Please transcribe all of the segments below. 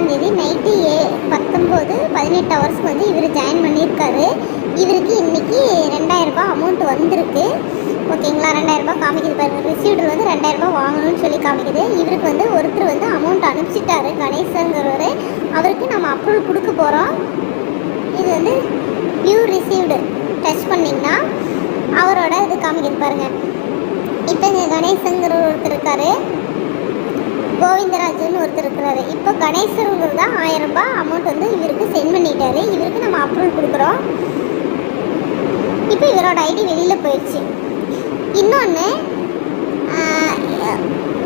17ஆம் தேதி நைட்டு 18 ஹவர்ஸ்க்கு வந்து இவர் ஜாயின் பண்ணியிருக்காரு. இவருக்கு இன்றைக்கி 2000 ரூபாய் அமௌண்ட் வந்திருக்கு. ஓகேங்களா, 2000 ரூபாய் காமிக்குது பாருங்கள். ரிசீவ்டர் வந்து 2000 ரூபாய் வாங்கணும்னு சொல்லி காமிக்குது. இவருக்கு வந்து ஒருத்தர் வந்து அமௌண்ட் அனுப்பிச்சிட்டாரு, கணேசங்கிறவர். அவருக்கு நம்ம அப்ரூவல் கொடுக்க போகிறோம். இது வந்து வியூ ரிசீவ்டு டச் பண்ணிங்கன்னா அவரோட இது காமிக்குது பாருங்கள். இப்போ இங்கே கணேசங்கிற ஒருத்தர் இருக்கார், கோவிந்தராஜன் ஒருத்தர் இருக்கிறாரு. இப்போ கணேசருங்கிறது தான் 1000 ரூபாய் அமௌண்ட் வந்து இவருக்கு சென்ட் பண்ணிட்டாரு. இவருக்கு நம்ம அப்ரூவல் கொடுக்குறோம். இப்போ இவரோட ஐடி வெளியில் போயிடுச்சு. இன்னொன்று,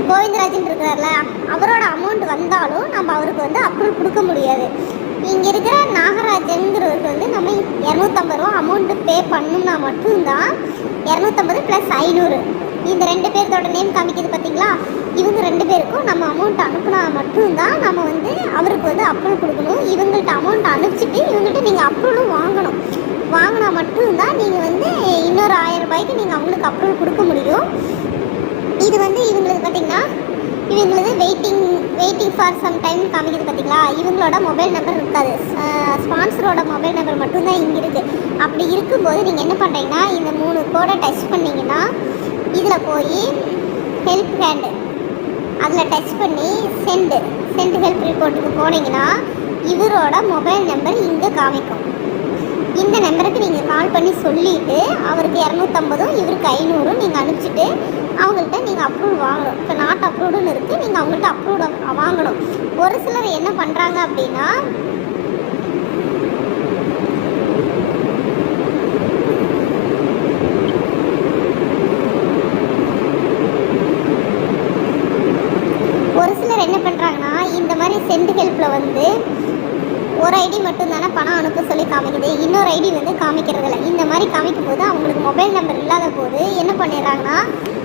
கோவிந்தராஜன் இருக்கிறார்ல, அவரோட அமௌண்ட் வந்தாலும் நம்ம அவருக்கு வந்து அப்ரூவல் கொடுக்க முடியாது. இங்கே இருக்கிற நாகராஜனுங்கிறவருக்கு வந்து நம்ம 250 ரூபா அமௌண்ட்டு பே பண்ணணும்னா மட்டும்தான் 250 + 500 இந்த 2 பேர்த்தோட நேம் காமிக்குது பார்த்தீங்களா. இவங்க 2 பேருக்கும் நம்ம அமௌண்ட் அனுப்புனா மட்டும்தான் நம்ம வந்து அவருக்கு வந்து அப்ரூவல் கொடுக்கணும். இவங்கள்ட்ட அமௌண்ட் அனுப்பிச்சிட்டு இவங்கள்ட்ட நீங்கள் அப்ரூவலும் வாங்கினா மட்டும்தான் நீங்கள் வந்து இன்னொரு 1000 ரூபாய்க்கு நீங்கள் அவங்களுக்கு அப்ரூவல் கொடுக்க முடியும். இது வந்து இவங்களுக்கு பார்த்தீங்கன்னா இவங்களது வெயிட்டிங் ஃபார் சம் டைம் காமிக்குது பார்த்தீங்களா. இவங்களோட மொபைல் நம்பர் இருக்காது, ஸ்பான்சரோட மொபைல் நம்பர் மட்டும்தான் இங்கே இருக்குது. அப்படி இருக்கும்போது நீங்கள் என்ன பண்ணுறீங்கன்னா, இந்த 3 கோடை டச் பண்ணிங்கன்னா இதில் போய் ஹெல்ப் ஹேண்டு அதில் டச் பண்ணி சென்ட் ஹெல்ப் ரிப்போர்ட்டுக்கு போனீங்கன்னா இவரோட மொபைல் நம்பர் இங்கே காமிக்கும். இந்த நம்பருக்கு நீங்கள் கால் பண்ணி சொல்லிவிட்டு அவருக்கு 250 இவருக்கு 500 நீங்கள் அனுப்பிச்சிட்டு அவங்கள்ட்ட நீங்கள் அப்ரூவல் வாங்கணும். இப்போ நாட் அப்ரூவ்டுன்னு இருக்குது, நீங்கள் அவங்கள்ட்ட அப்ரூவ் வாங்கணும். ஒரு சிலர் என்ன பண்ணுறாங்க அப்படின்னா, இந்த மாதிரி சென்ட் ஹெல்ப்பில் வந்து ஒரு ஐடி மட்டும் தானே பணம் அனுப்ப சொல்லி காமிக்குது, இன்னொரு ஐடி வந்து காமிக்கிறதில்ல. இந்த மாதிரி காமிக்கும் போது அவங்களுக்கு மொபைல் நம்பர் இல்லாத போது என்ன பண்ணிடுறாங்கன்னா,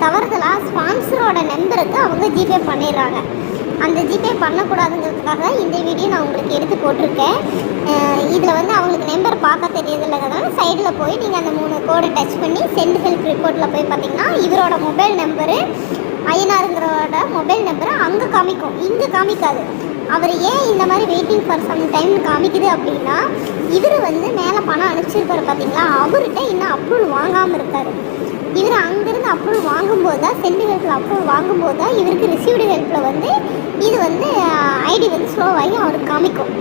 தவறுதலாக ஸ்பான்சரோட நம்பருக்கு அவங்க ஜிபே பண்ணிடுறாங்க. அந்த ஜிபே பண்ணக்கூடாதுங்கிறதுக்காக இந்த வீடியோ நான் உங்களுக்கு எடுத்து போட்டிருக்கேன். இதில் வந்து அவங்களுக்கு நம்பர் பார்க்க தெரியறதில்லைங்கிறதுனால சைடில் போய் நீங்கள் அந்த 3 கோடை டச் பண்ணி சென்ட் ஹெல்ப் ரிப்போர்ட்டில் போய் பார்த்தீங்கன்னா இவரோட மொபைல் நம்பரு, ஐயனாருங்கிறோட மொபைல் நம்பரை அங்கே காமிக்கும், இங்கே காமிக்காது. அவர் ஏன் இந்த மாதிரி வெயிட்டிங் ஃபார் சம் டைம் காமிக்குது அப்படின்னா, இவர் வந்து மேலே பணம் அனுப்பிச்சிருப்பார் பார்த்தீங்களா, அவர்கிட்ட இன்னும் அப்ரூவல் வாங்காமல் இருக்கார். இவர் அங்கேருந்து அப்ரூவல் வாங்கும்போது தான், சென்ட் ஹெல்ப்பில் அப்ரூவல் வாங்கும்போது தான் இவருக்கு ரிசீவ்டு ஹெல்ப்பில் வந்து இது வந்து ஐடி வந்து ஸ்லோவாகி அவருக்கு காமிக்கும்.